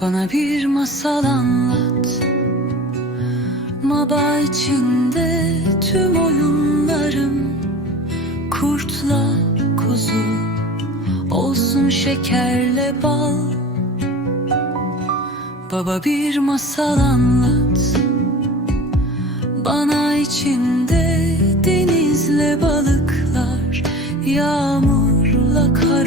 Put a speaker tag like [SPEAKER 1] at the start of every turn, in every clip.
[SPEAKER 1] Bana bir masal anlat. Maba içinde tüm oyunlarım. Kurtla kuzu Olsun şekerle bal. Baba bir masal anlat. Bana içinde denizle balıklar Yağmurla kar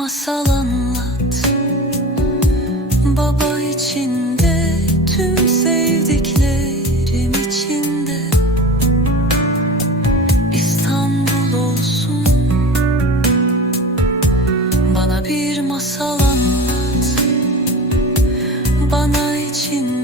[SPEAKER 1] masal anlat. Baba içinde tüm sevdiklerim içinde. İstanbul olsun. Bana bir masal anlat. Bana içinde